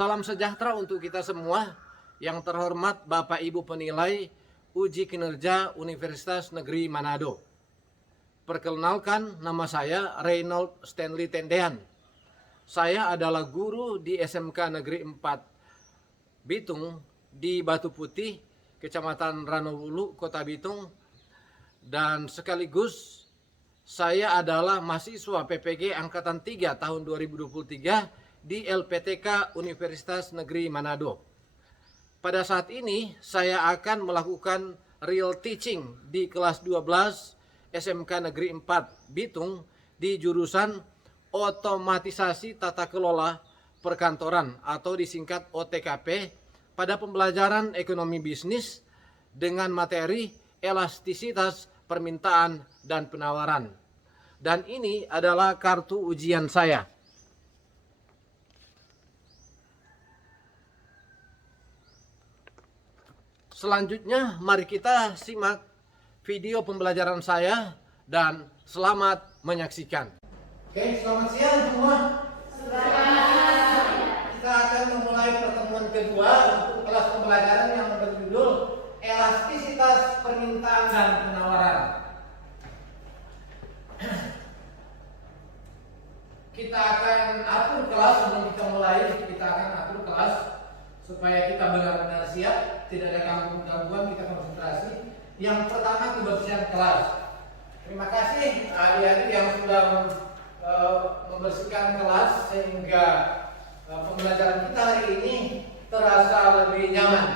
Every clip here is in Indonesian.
Salam sejahtera untuk kita semua. Yang terhormat Bapak Ibu penilai uji kinerja Universitas Negeri Manado. Perkenalkan, nama saya Reynold Stanley Tendean. Saya adalah guru di SMK Negeri 4 Bitung di Batu Putih, Kecamatan Ranowulu, Kota Bitung. Dan sekaligus saya adalah mahasiswa PPG Angkatan 3 tahun 2023 di LPTK Universitas Negeri Manado. Pada saat ini saya akan melakukan real teaching di kelas 12 SMK Negeri 4 Bitung di jurusan Otomatisasi Tata Kelola Perkantoran atau disingkat OTKP pada pembelajaran ekonomi bisnis dengan materi elastisitas permintaan dan penawaran. Dan ini adalah kartu ujian saya. Selanjutnya mari kita simak video pembelajaran saya dan selamat menyaksikan. Oke, selamat siang semua. Selamat. Kita akan memulai pertemuan kedua untuk kelas pembelajaran yang berjudul elastisitas permintaan dan penawaran. Kita akan atur kelas sebelum kita mulai. Kita akan atur kelas supaya kita benar-benar siap, tidak ada gangguan, kita konsentrasi. Yang pertama, kebersihan kelas. Terima kasih adik-adik yang sudah membersihkan kelas sehingga pembelajaran kita hari ini terasa lebih nyaman.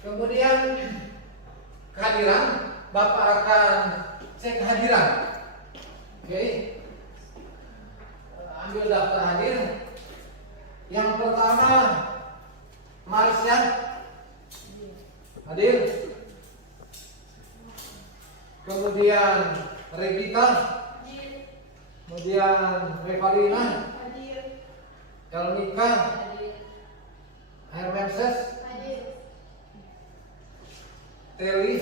Kemudian kehadiran, Bapak akan cek kehadiran. Oke, ambil daftar hadir. Yang pertama, Marsya hadir. Kemudian Regita hadir. Kemudian Revalina hadir. Elmika hadir. Hermenses hadir. Teli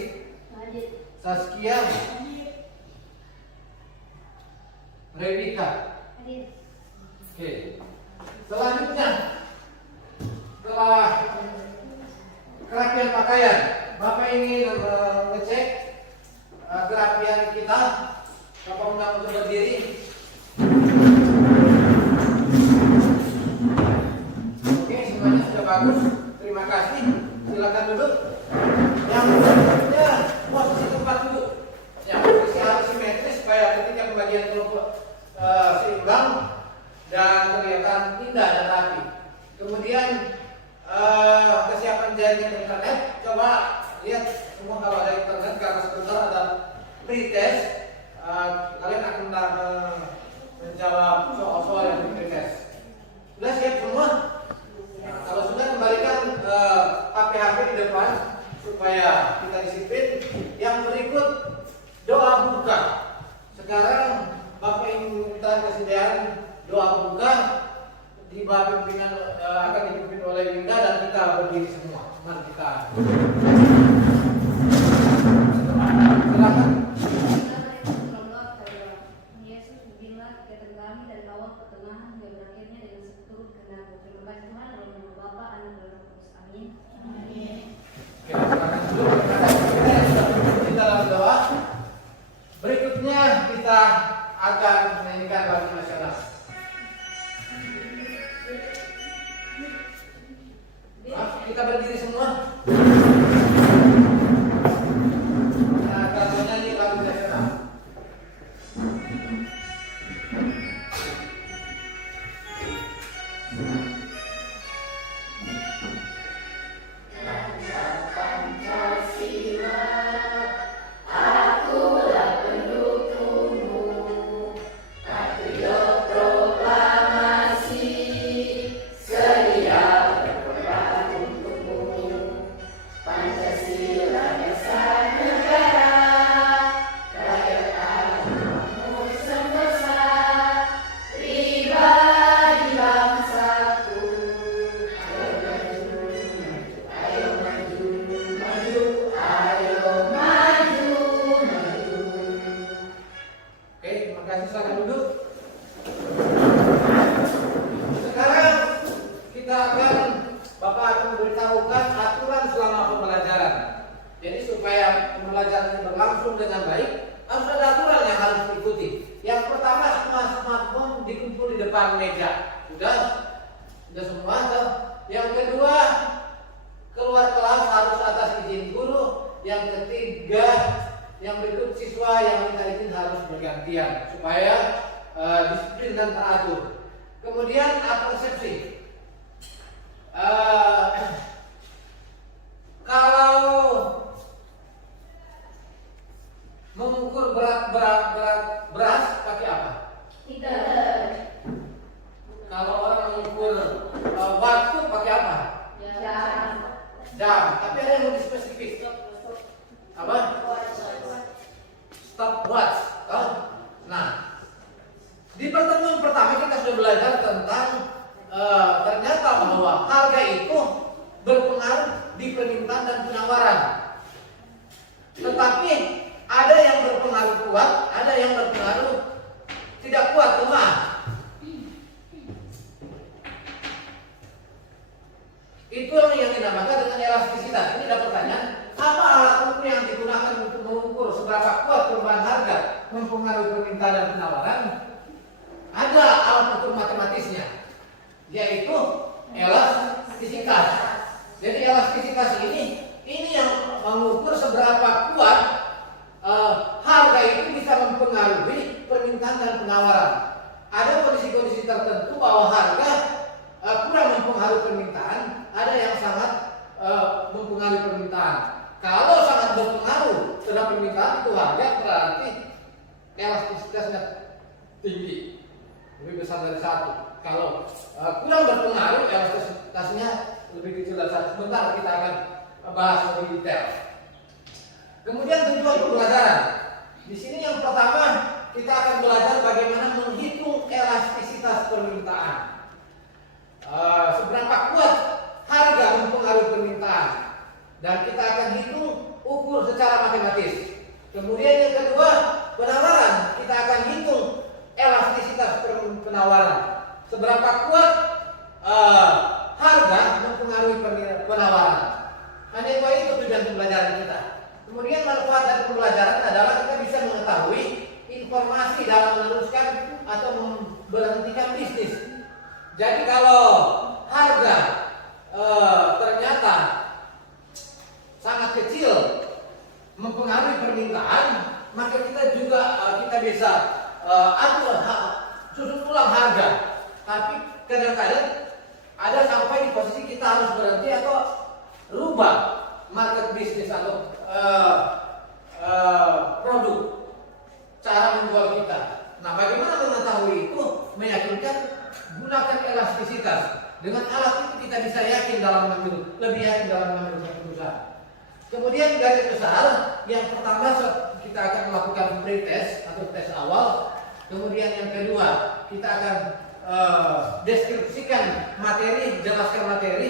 hadir. Saskia hadir. Rebika hadir. Oke. Selanjutnya, setelah kerapian pakaian, Bapak ingin mengecek kerapian kita. Bapak undang untuk berdiri. Oke, semuanya sudah bagus. Terima kasih. Silakan duduk. Yang selanjutnya, posisi tempat duduk. Ya, posisi harus simetris supaya ketika pembagian kelompok seimbang dan kelihatan indah dan rapi. Kemudian kesiapan jaringan internet, coba lihat semua kalau ada internet karena sebentar ada pretest, kalian akan menjawab soal-soal yang di pretest. Sudah siap semua? Nah, kalau sudah, kembalikan HP-HP di depan supaya kita disiplin. Yang berikut, doa buka. Sekarang Bapak ingin minta kesediaan doa buka di bawah pimpinan akan dipimpin oleh Linda dan kita berdiri semua. Mari kita. Silakan. Yesus bimbinglah kegiatan kami dari awal pertengahan hingga berakhirnya dengan seluruh kehendak. Terima kasih Tuhan dalam nama Bapa, Anak dan Roh Kudus. Amin. Amin. Silakan dulu. Kita dalam doa. Berikutnya kita akan menyanyikan lagu nasional. Kita berdiri semua. Nah, kita menyanyi lagu nasional. Proklamasi sedia berkorban untukmu. pembelajaran berlangsung dengan baik, harus ada aturan yang harus diikuti. Yang pertama, semua smartphone dikumpul di depan meja. Sudah semua tuh. Yang kedua, keluar kelas harus atas izin guru. Yang ketiga, yang berikut siswa yang minta izin harus bergantian supaya disiplin dan teratur. Kemudian persepsi. Kalau mengukur berat beras pakai apa? Tidak. Kalau orang mengukur waktu pakai apa? Jam. Tapi ada yang lebih spesifik. Apa? Stopwatch. Nah, di pertemuan pertama kita sudah belajar tentang ternyata bahwa harga itu berpengaruh di permintaan dan penawaran. Tetapi ada yang berpengaruh kuat, ada yang berpengaruh tidak kuat, lemah. Itu yang dinamakan dengan elastisitas. Ini ada pertanyaan, apa alat ukur yang digunakan untuk mengukur seberapa kuat perubahan harga mempengaruhi permintaan dan penawaran? Ada alat ukur matematisnya, yaitu elastisitas. Jadi elastisitas ini yang mengukur seberapa kuat harga itu bisa mempengaruhi permintaan dan penawaran. Ada kondisi-kondisi tertentu bahwa harga kurang mempengaruhi permintaan, ada yang sangat mempengaruhi permintaan. Kalau sangat berpengaruh terhadap permintaan itu harga, berarti elastisitasnya tinggi, lebih besar dari 1. Kalau kurang berpengaruh, elastisitasnya lebih kecil dari 1. Sebentar kita akan bahas lebih detail. Kemudian tujuan pembelajaran. Di sini yang pertama kita akan belajar bagaimana menghitung elastisitas permintaan. Seberapa kuat harga mempengaruhi permintaan, dan kita akan hitung ukur secara matematis. Kemudian yang kedua, penawaran. Kita akan hitung elastisitas penawaran. Seberapa kuat harga mempengaruhi penawaran. Hanya dua itu tujuan pembelajaran kita. Kemudian manfaat dari pembelajaran adalah kita bisa mengetahui informasi dalam meneruskan atau memberhentikan bisnis. Jadi kalau harga ternyata sangat kecil mempengaruhi permintaan, maka kita juga kita bisa atur susun ulang harga. Tapi kadang-kadang ada sampai di posisi kita harus berhenti atau rubah market bisnis atau produk, cara menjual kita. Nah, bagaimana mengetahui itu? Meyakinkan, gunakan elastisitas. Dengan alat itu kita bisa yakin dalam mengambil, lebih yakin dalam mengambil keputusan. Kemudian garis besar, yang pertama kita akan melakukan pretest atau tes awal. Kemudian yang kedua kita akan deskripsikan materi, jelaskan materi.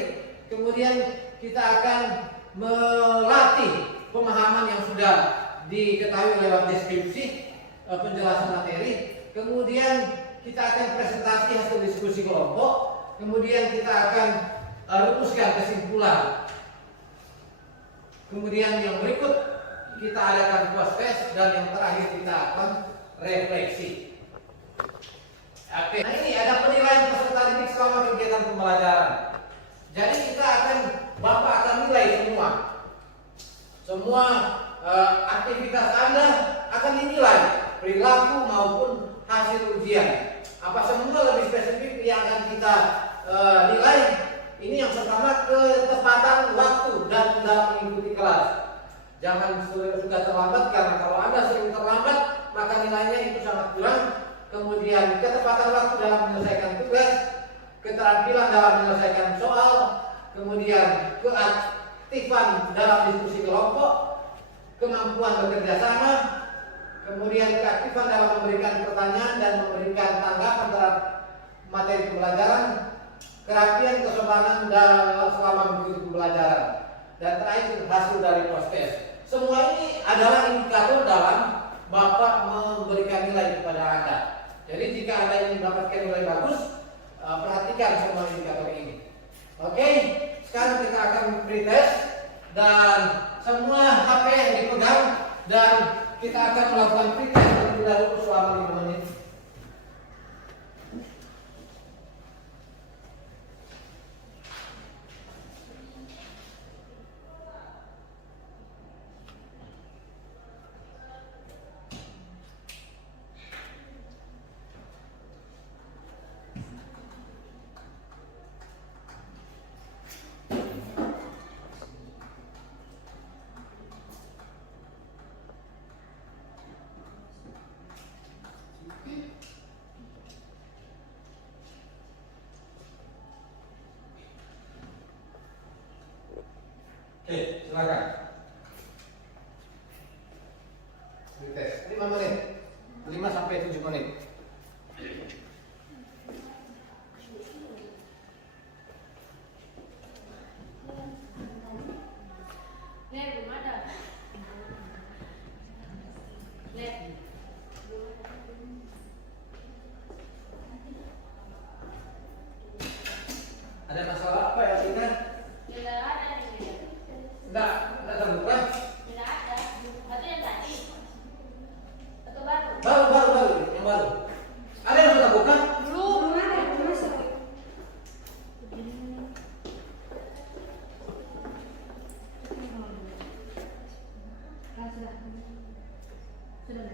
Kemudian kita akan melatih pemahaman yang sudah diketahui lewat deskripsi, penjelasan materi. Kemudian kita akan presentasi hasil diskusi kelompok. Kemudian kita akan rumuskan kesimpulan. Kemudian yang berikut kita adakan post test, dan yang terakhir kita akan refleksi. Oke, nah ini ada penilaian peserta didik selama kegiatan pembelajaran. Jadi Bapak akan nilai semua aktivitas Anda akan dinilai, perilaku maupun hasil ujian. Apa semua lebih spesifik yang akan kita nilai? Ini yang pertama, ketepatan waktu dan dalam mengikuti kelas. Jangan sudah terlambat, karena kalau Anda sering terlambat maka nilainya itu sangat kurang. Kemudian ketepatan waktu dalam menyelesaikan tugas, keterampilan dalam menyelesaikan soal, kemudian keaktifan dalam diskusi kelompok, kemampuan bekerja sama, kemudian keaktifan dalam memberikan pertanyaan dan memberikan tanggapan terhadap materi pembelajaran, kerapian, kesopanan dalam selama mengikuti pembelajaran, dan terakhir hasil dari post test. Semua ini adalah indikator dalam Bapak memberikan nilai kepada Anda. Jadi jika Anda ingin mendapatkan nilai bagus, perhatikan semua indikator ini. Oke, sekarang kita akan pretest, dan semua HP dipegang dan kita akan melakukan pretest terlebih dahulu selama 5 menit. Oke, silakan. Tes 5 menit. 5 sampai 7 menit. Belum ada. Ada masalah apa ya, Tina? Tidak ada nih. Enggak terbuka. Tidak ada. Atau yang tadi? Atau baru? Baru, yang baru. Ada yang sudah terbuka? Belum ada. Belum ada. Sudah. Sudah.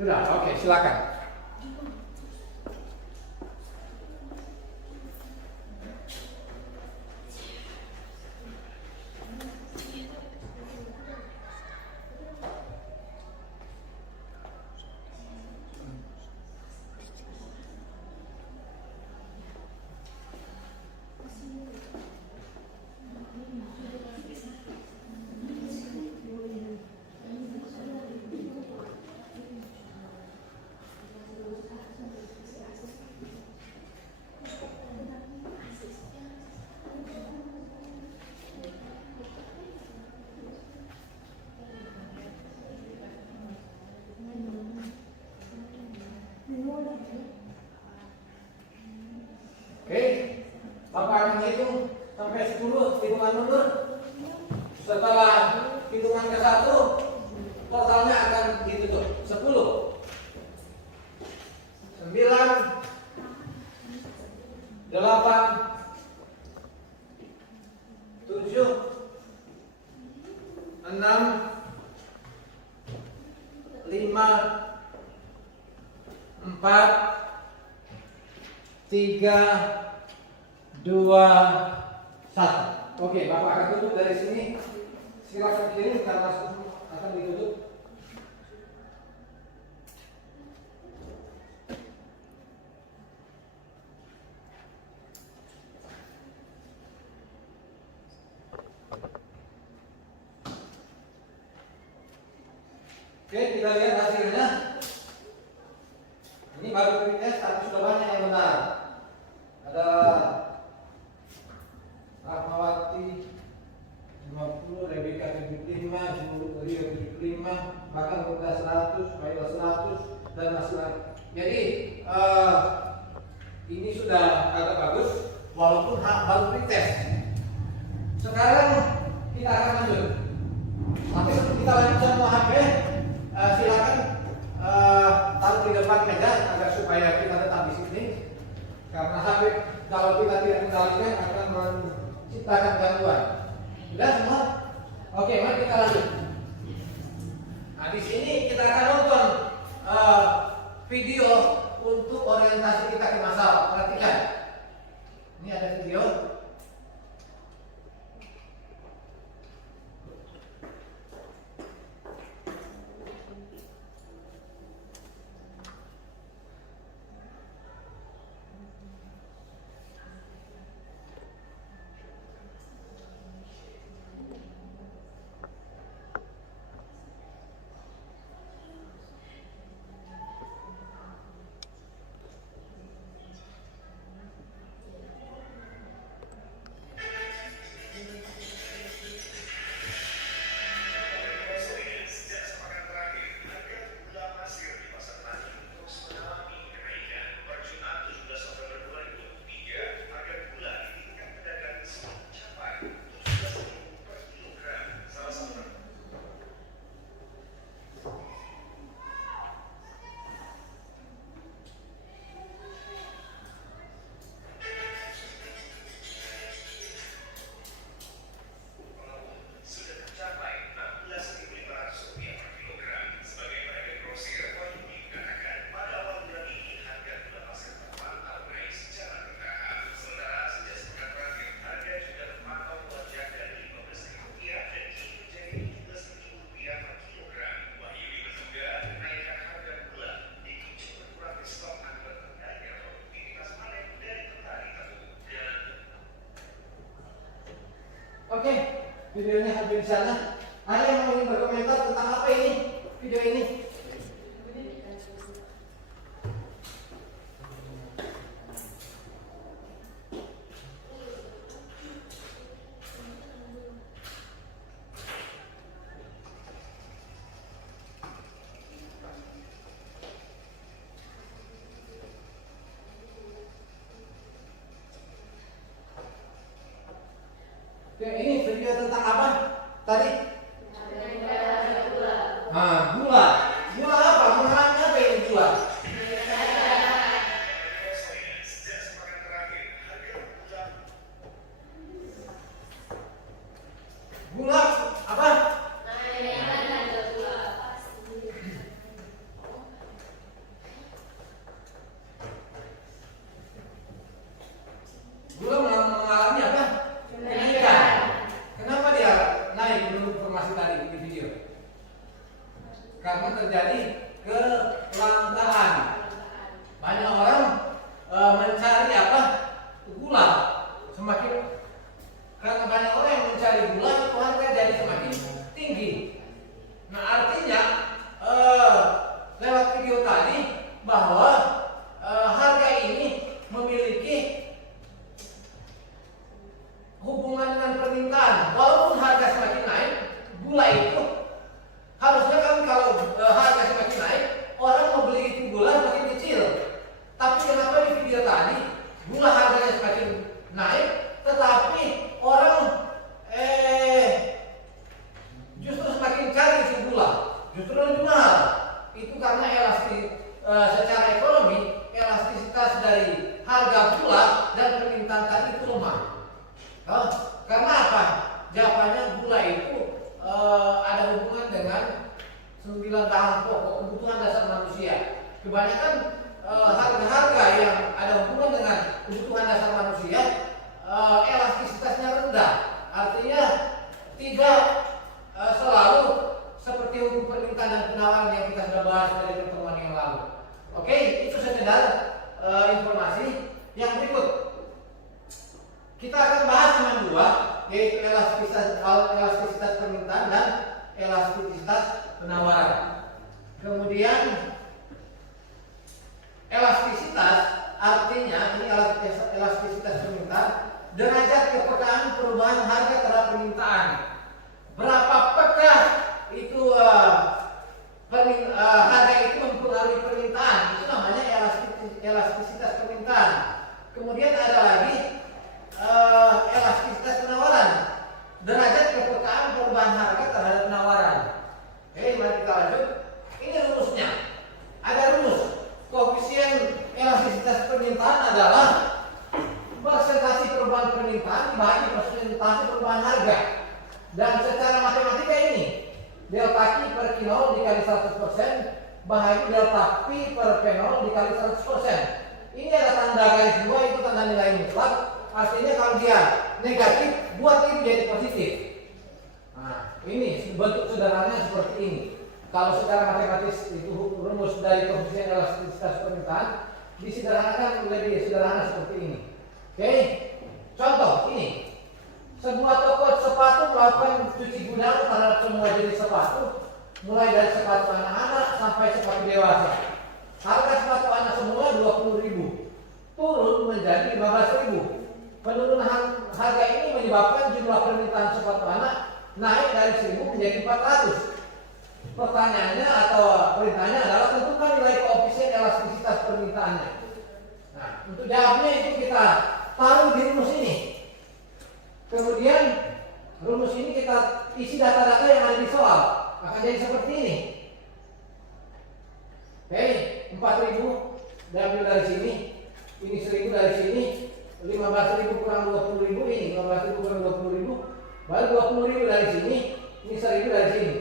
Sudah, oke, silakan. Oke, Bapak akan hitung sampai 10, hitungan mundur. Setelah hitungan ke-1, totalnya akan ditutup. 10, 9, 8, 7, 6, 5, 4, 3, 2, 1. Oke, Bapak akan tutup dari sini. Silakan kirim karena akan ditutup. Oke, kita lihat hasilnya. Ini baru pretest tapi sudah banyak yang benar. Ada Rahmawati 50, Rebecca 75, Rio 75, bahkan Muda 100, Maila 100 dan masih lain. Jadi ini sudah agak bagus walaupun baru pretest. Sekarang kita akan lanjut. Nanti kita lanjut semua HP. Silakan taruh di depan meja agar supaya kita tetap di sini. Karena HP kalau kita tidak kendalikan akan menciptakan gangguan. Sudah semua? Oke, mari kita lanjut. Nah, di sini kita akan nonton video untuk orientasi kita ke masalah. Perhatikan. Ini ada video. videonya habis di sana. Ada yang mau berkomentar tentang apa ini? Video ini? Ini video tentang apa tadi? Gula. Gula apa? Menghalangi apa ini gula? Gula apa? Gula mengalami apa? Kenaikan. Kenapa dia naik menurut informasi tadi di video? Karena terjadi kelangkaan. Banyak orang mencari apa? Gula. Semakin karena banyak orang yang mencari gula, itu harga jadi semakin tinggi. Nah, artinya lewat video tadi bahwa harga ini memiliki hubungan dengan permintaan. Walaupun harga semakin naik, gula itu harusnya kan kalau harga semakin naik, orang mau beli itu gula semakin kecil. Tapi kenapa di video tadi gula harganya semakin naik, tetapi orang justru semakin cari itu gula, justru lebih mahal. Itu karena secara ekonomi elastisitas dari harga gula dan permintaan tadi itu lemah. Karena apa? Jawabannya gula itu ada hubungan dengan 9 bahan pokok kebutuhan dasar manusia. Kebanyakan harga-harga yang ada hubungan dengan kebutuhan dasar manusia elastisitasnya rendah. Artinya tidak selalu seperti hukum permintaan dan penawaran yang kita sudah bahas dari pertemuan yang lalu. Oke, itu sekedar informasi. Yang berikut kita akan bahas dengan dua, yaitu elastisitas permintaan dan elastisitas penawaran. Kemudian elastisitas artinya ini elastisitas permintaan, derajat kepekaan perubahan harga terhadap permintaan. Berapa peka itu harga itu mempengaruhi permintaan, itu namanya elastisitas permintaan. Kemudian ada lagi elastisitas penawaran, derajat kepekaan perubahan harga terhadap penawaran. Oke, mari kita lanjut. Ini rumusnya. Ada rumus. Koefisien elastisitas permintaan adalah persentase perubahan permintaan dibagi persentase perubahan harga. Dan secara matematika ini delta Q per Q0 dikali 100% bahagi delta P per P0 dikali 100%. Ini ada tanda garis dua, itu tanda nilai mutlak. Artinya kalau dia negatif, buat ini jadi positif. Nah, ini bentuk sederhananya seperti ini. Kalau secara matematis itu rumus dari koefisien elastisitas permintaan, disederhanakan lebih sederhana seperti ini. Oke, contoh ini. Sebuah toko sepatu melakukan cuci gudang terhadap semua jenis sepatu, mulai dari sepatu anak-anak sampai sepatu dewasa. Harga sepatu anak semula 20.000, turun menjadi 15.000. Penurunan harga ini menyebabkan jumlah permintaan sepatu anak naik dari 1.000 menjadi 400. Pertanyaannya atau perintahnya adalah tentukan nilai koefisien elastisitas permintaannya. Nah, untuk jawabnya itu kita taruh di rumus ini. Kemudian rumus ini kita isi data-data yang ada di soal. Akan jadi seperti ini. Oke, 4.000 diambil dari sini, ini 1.000 dari sini, 15.000 kurang 20.000 ini, 15.000 kurang 20.000, baru 20.000 dari sini, ini 1.000 dari sini.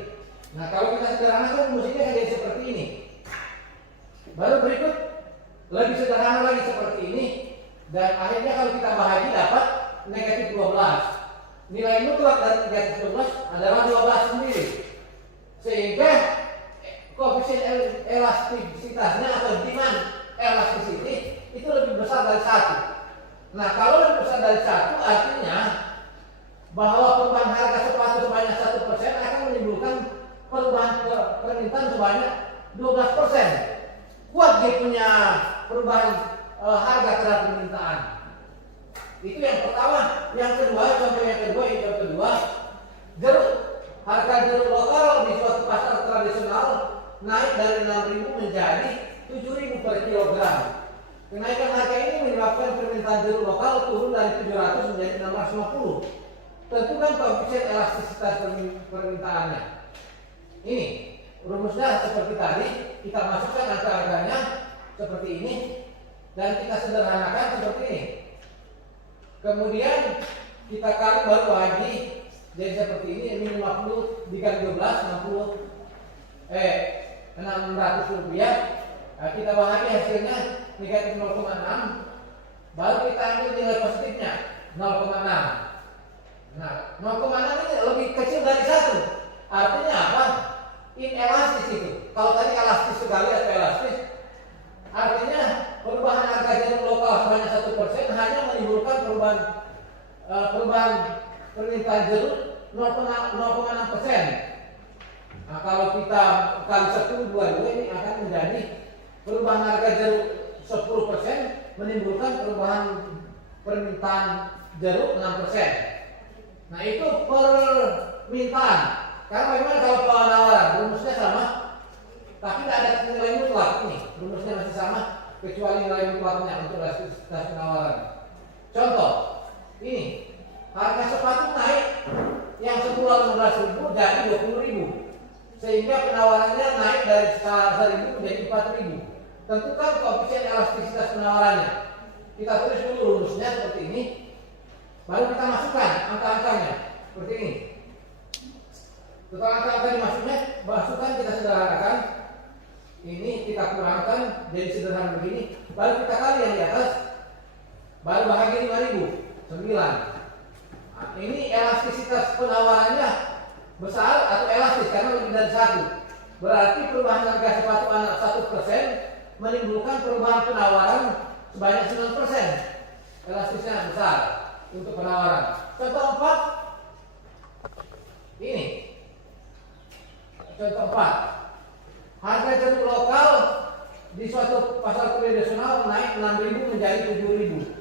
Nah, kalau kita sederhanakan rumus ini akan jadi seperti ini. Baru berikut lebih sederhana lagi seperti ini, dan akhirnya kalau kita bahagi dapat negatif 12. Nilai mutlak dari negatif 12 adalah 12 sendiri. Sehingga koefisien elastisitasnya atau demand elasticity itu lebih besar dari 1. Nah, kalau lebih besar dari 1 artinya bahwa perubahan harga sepatu sebanyak 1% akan menimbulkan perubahan permintaan sebanyak 12%. Kuat dia punya perubahan harga terhadap permintaan. Itu yang pertama. Yang kedua, jeruk. Harga jeruk lokal di suatu pasar tradisional naik dari 6.000 menjadi 7.000 per kilogram. Kenaikan harga ini menyebabkan permintaan jeruk lokal turun dari 700 menjadi 650. Tentukan koefisien elastisitas permintaannya. Ini rumusnya seperti tadi, kita masukkan angka-angkanya seperti ini dan kita sederhanakan seperti ini. Kemudian kita kali baru bagi jadi seperti ini 50 dikali 12 600 rupiah. Nah, kita bahagi hasilnya negatif 0,6. Baru kita ambil nilai positifnya 0,6. Nah 0,6 ini lebih kecil dari 1. Artinya apa? Inelastis itu. Kalau tadi elastis sekali atau elastis, artinya perubahan harga jeruk lokal sebanyak 1% hanya menimbulkan perubahan permintaan jeruk 0,6%. Nah, kalau kita kali 10 22 ini akan menjadi perubahan harga jeruk 10% menimbulkan perubahan permintaan jeruk 6%. Nah, itu permintaan. Karena bagaimana kalau penawaran? Rumusnya sama, tapi tidak ada nilai mutlak ini. Rumusnya masih sama, kecuali nilai mutlaknya untuk elastisitas penawaran. Contoh, ini harga sepatu naik yang semula 15.000 jadi 20.000, sehingga penawarannya naik dari 1.000 menjadi 4.000. Tentukan koefisien elastisitas penawarannya. Kita tulis dulu rumusnya seperti ini, baru kita masukkan angka-angkanya seperti ini. Setelah angka-angka masukkan, kita sederhanakan. Ini kita kurangkan jadi sederhana begini, baru kita kali yang di atas, baru bahagi 5.000 9. Nah, ini elastisitas penawarannya besar atau elastis karena lebih dari 1. Berarti perubahan harga sepatu anak 1% menimbulkan perubahan penawaran sebanyak 9%. Elastisnya besar untuk penawaran. Contoh 4. Ini. Contoh 4. Harga jeruk lokal di suatu pasar tradisional naik 6.000 menjadi 7.000.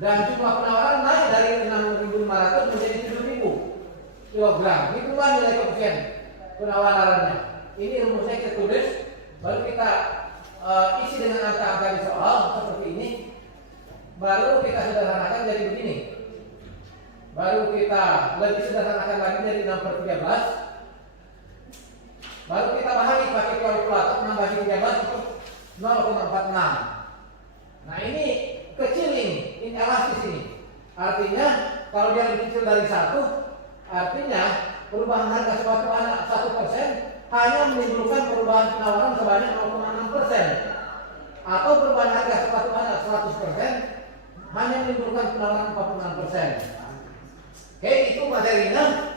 Dan jumlah penawaran naik dari 6.500 menjadi 7.000 kilogram. Itulah nilai koefisien penawarannya. Ini rumusnya kita tulis, baru kita isi dengan angka-angka di soal seperti ini. Baru kita sederhanakan jadi begini. Baru kita lebih sederhanakan lagi jadi 6/13. Baru kita bahagi pakai kalkulator 6/13 itu 0,46. Nah ini kecil ini elastis ini. Artinya kalau dia lebih kecil dari 1, artinya perubahan harga sepatu anak 1% hanya menimbulkan perubahan penawaran sebanyak 0,6%. Atau perubahan harga sepatu anak 100% hanya menimbulkan penawaran 46%. Oke, itu materinya.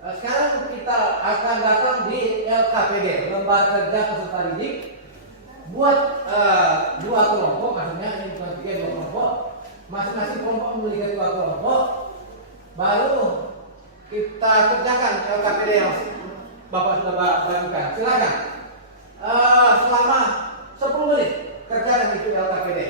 Sekarang kita akan datang di LKPD, Lembaga Kerja Peserta Didik, buat 2 kelompok, maksudnya ini bukan 3, 2 kelompok. Masing-masing kelompok memiliki 2 kelompok. Baru kita kerjakan LKPD yang Bapak sudah bagikan. Silakan. Selama 10 menit kerjakan itu LKPD.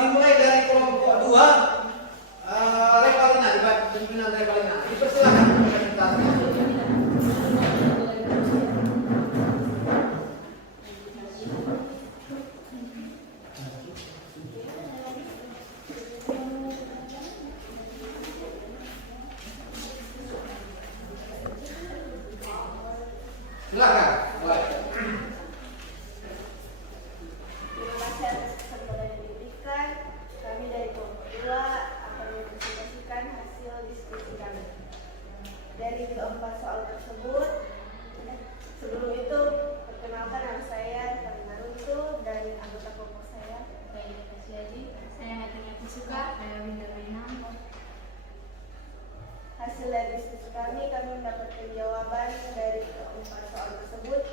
Dimulai dari kelompok 2, Revalina, pimpinan Revalina. Dipersilakan presentasinya. Silakan. Baik. Terima kasih atas kesempatan yang diberikan. Kami dari kelompok 2 akan mempresentasikan hasil diskusi kami. Dari keempat soal tersebut, sebelum itu perkenalkan nama saya Karina Runtu dan anggota kelompok saya. Baik, kasih Adi. Saya Hatanya Kusuka, saya Winda Winam. Hasil dari diskusi kami mendapatkan jawaban dari keempat soal tersebut.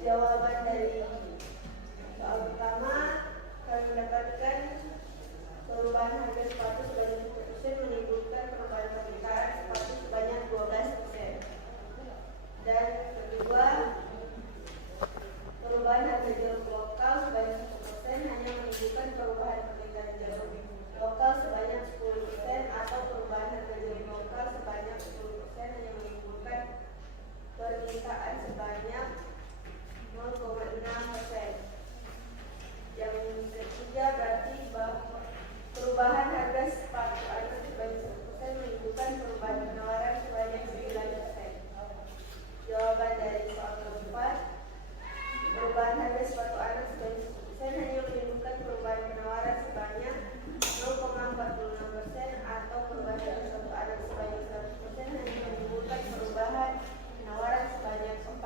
Jawaban dari soal pertama, kami mendapatkan perubahan harga sepatu sebanyak 10% menimbulkan perubahan permintaan sepatu sebanyak 12%. Dan kedua, perubahan harga jeruk lokal sebanyak 10% hanya menimbulkan perubahan permintaan jeruk lokal sebanyak 10% atau perubahan harga jeruk lokal sebanyak 10% hanya menimbulkan permintaan sebanyak 0,6%. Yang ketiga berarti bahwa perubahan harga sepatu anak sebanyak 1% menimbulkan perubahan penawaran sebanyak 9%. Jawaban dari soal keempat, perubahan harga sepatu anak sebanyak 1% hanya menimbulkan perubahan penawaran sebanyak 0,46% atau perubahan harga sepatu anak sebanyak 100% hanya menimbulkan perubahan penawaran sebanyak 46%.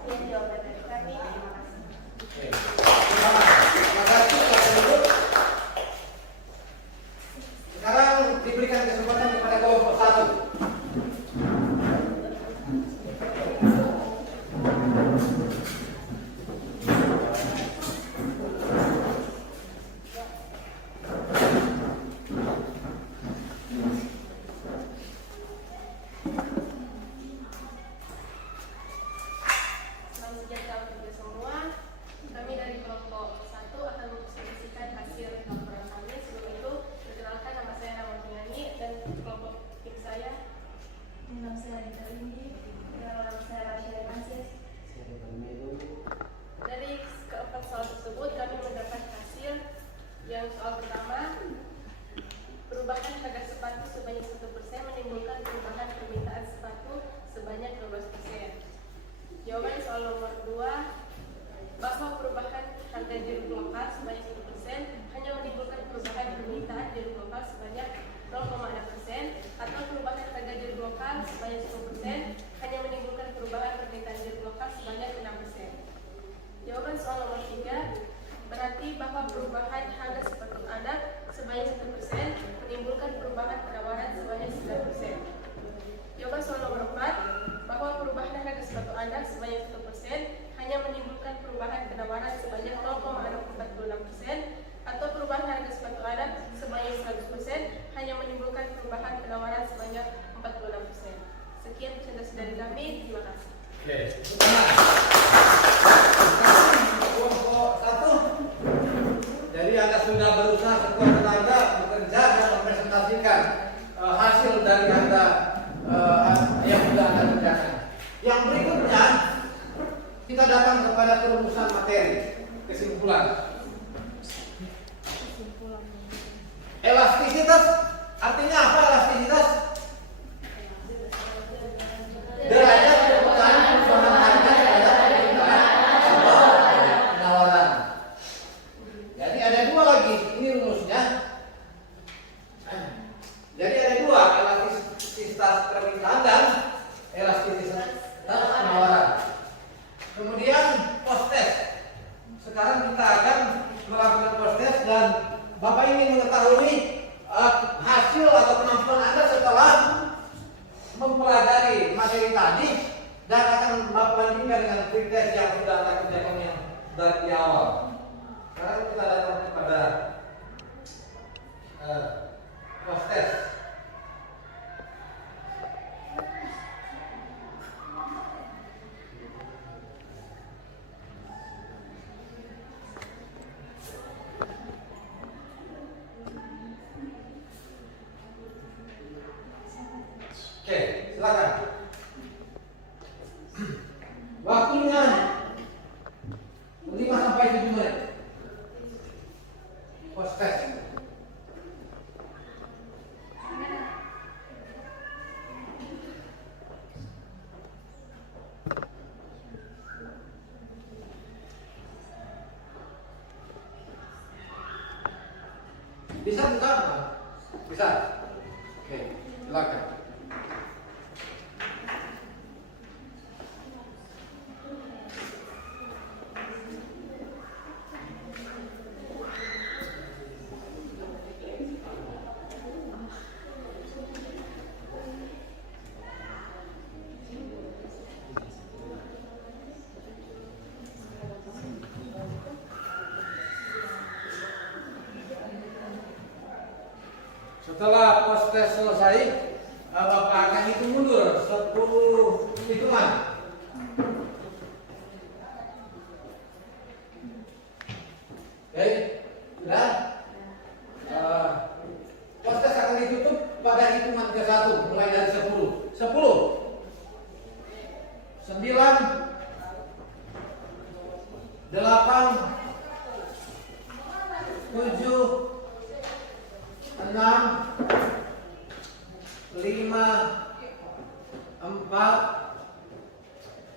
Sekian jawaban dari kami. Terima kasih. Terima kasih Pak Gubernur. Sekarang diberikan kesempatan kepada kelompok 1. Selamat siang untuk semua. Kami dari kelompok 1 akan mempresentasikan hasil laporan kami. Sebelum itu, perkenalkan nama saya Rama Penyanyi dan kelompok tim saya. Nama saya Rita Indi. Nama saya Rasya Francis. Dari keempat soal tersebut, kami mendapat hasil yang soal pertama, perubahan harga sepatu sebanyak 1% menimbulkan perubahan permintaan sepatu sebanyak 12%. Jawaban soal nomor 2, bahwa perubahan harga jeruk lokal sebanyak 1% hanya menimbulkan perubahan permintaan jeruk lokal sebanyak 0,6% atau perubahan harga jeruk lokal sebanyak 10% hanya menimbulkan perubahan permintaan jeruk lokal sebanyak 6%. Jawaban soal nomor 3, berarti bahwa perubahan harga sepatu anak sebanyak 1% menimbulkan perubahan penawaran sebanyak 9%. Jawaban soal nomor 4, bahwa perubahan harga sepatu anak sebanyak 1% hanya menimbulkan perubahan penawaran sebanyak 0,46% atau perubahan harga sepatu anak sebanyak 100% hanya menimbulkan perubahan penawaran sebanyak 46%. Sekian presentasi dari kami. Terima kasih. Oke. Kelompok 1. Jadi Anda sudah berusaha sekuat tenaga bekerja dan mempresentasikan hasil dari Anda yang sudah Anda kerjakan. Yang berikutnya kita datang kepada perumusan materi, kesimpulan. Elastisitas artinya apa? Elastisitas derajat perputaran perubahan harga terhadap permintaan atau penawaran. Jadi ada dua lagi, ini rumusnya. Jadi ada dua, elastisitas permintaan dan elastisitas penawaran. Kemudian post test. Sekarang kita akan melakukan post test dan Bapak ingin mengetahui hasil atau kemampuan Anda setelah mempelajari materi tadi dan akan Bapak bandingkan dengan quick test yang sudah Anda kerjakan yang dari awal. Sekarang kita datang kepada post test. Postes. Bisa buka? Bisa. Oke, silakan. Setelah postes selesai, Bapak akan hitung mundur 10 hitungan. Oke, sudah. Postes akan ditutup pada hitungan ke-1, mulai dari 10. 10, 9, 8, 7, 6, 5, 4,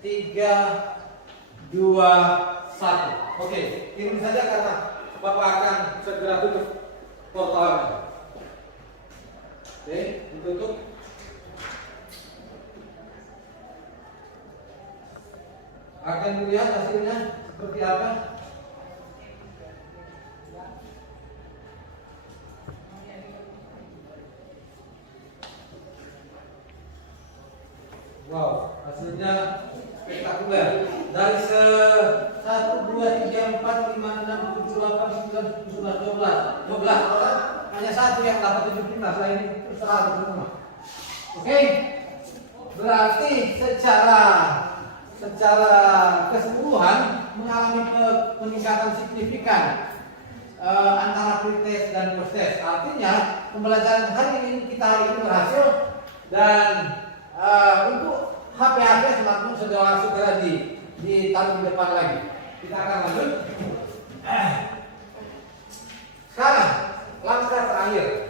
3, 2, 1. Oke, ini saja karena Bapak akan segera tutup portalnya. Oke, ditutup. Akan dilihat hasilnya seperti apa. Wow, hasilnya spektakuler. Dari 1, 2, 3, 4, 5, 6, 7, 8, 9, 10, 11, 12 orang, hanya satu yang dapat 17. Lain ini terserah semua. Oke, berarti secara keseluruhan mengalami peningkatan signifikan antara pretest dan posttest. Artinya pembelajaran kita hari ini berhasil, dan untuk HP semakin segera ditaruh di depan lagi. Kita akan lanjut. Sekarang langkah terakhir.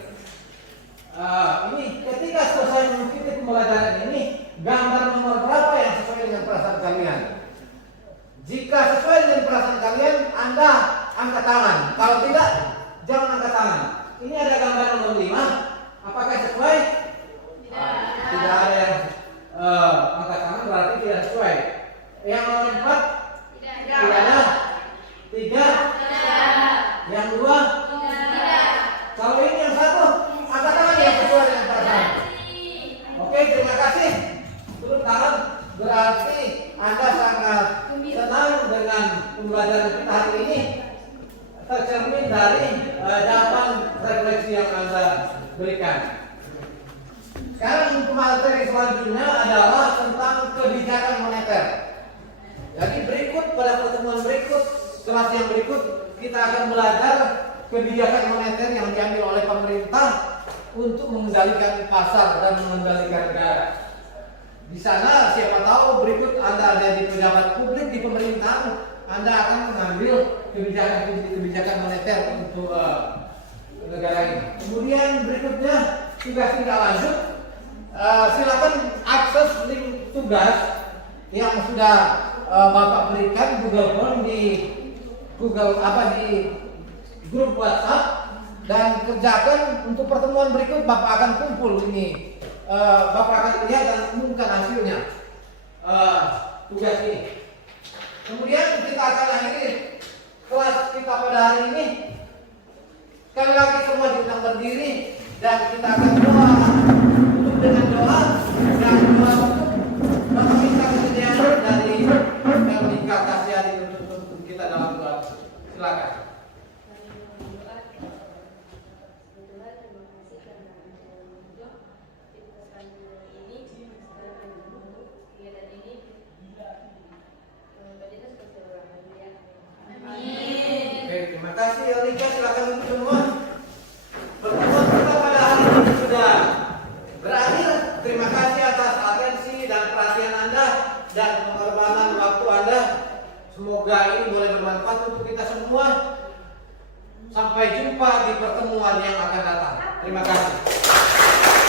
Ini ketika selesai mengikuti pembelajaran ini, gambar nomor berapa yang sesuai dengan perasaan kalian? Jika sesuai dengan perasaan kalian, Anda angkat tangan. Kalau tidak, jangan angkat tangan. Ini ada gambar nomor 5. Apakah sesuai? Tidak ada yang angkat tangan, berarti tidak sesuai. Yang nomor 4? Tidak ada. 3? Yang 2? Kalau ini yang 1, angkat tangan yang sesuai dengan perasaan. Oke, terima kasih. Turun tangan. Berarti Anda sangat senang dengan pembelajaran kita hari ini, tercermin dari jawaban refleksi yang Anda berikan. Sekarang untuk materi selanjutnya adalah tentang kebijakan moneter. Jadi pada pertemuan berikut, kelas yang berikut, kita akan belajar kebijakan moneter yang diambil oleh pemerintah untuk mengendalikan pasar dan mengendalikan negara. Di sana siapa tahu berikut Anda ada di pejabat publik di pemerintahan, Anda akan mengambil kebijakan moneter untuk negara ini. Kemudian berikutnya tugas tinggal lanjut. Silakan akses link tugas yang sudah Bapak berikan Google Form di grup WhatsApp, dan kerjakan untuk pertemuan berikut. Bapak akan kumpul ini, Bapak akan lihat dan umumkan hasilnya tugas ini. Kemudian kita akan akhiri kelas kita pada hari ini. Sekali lagi semua diundang berdiri dan kita akan doa, tutup dengan doa dan doa untuk meminta kesediaan dari Elika Kasyari untuk kita dalam doa. Silakan. Terima kasih Elika, silakan untuk semua. Pertemuan kita pada hari ini sudah berakhir. Terima kasih atas atensi dan perhatian Anda dan pengorbanan waktu Anda. Semoga ini boleh bermanfaat untuk kita semua. Sampai jumpa di pertemuan yang akan datang. Terima kasih.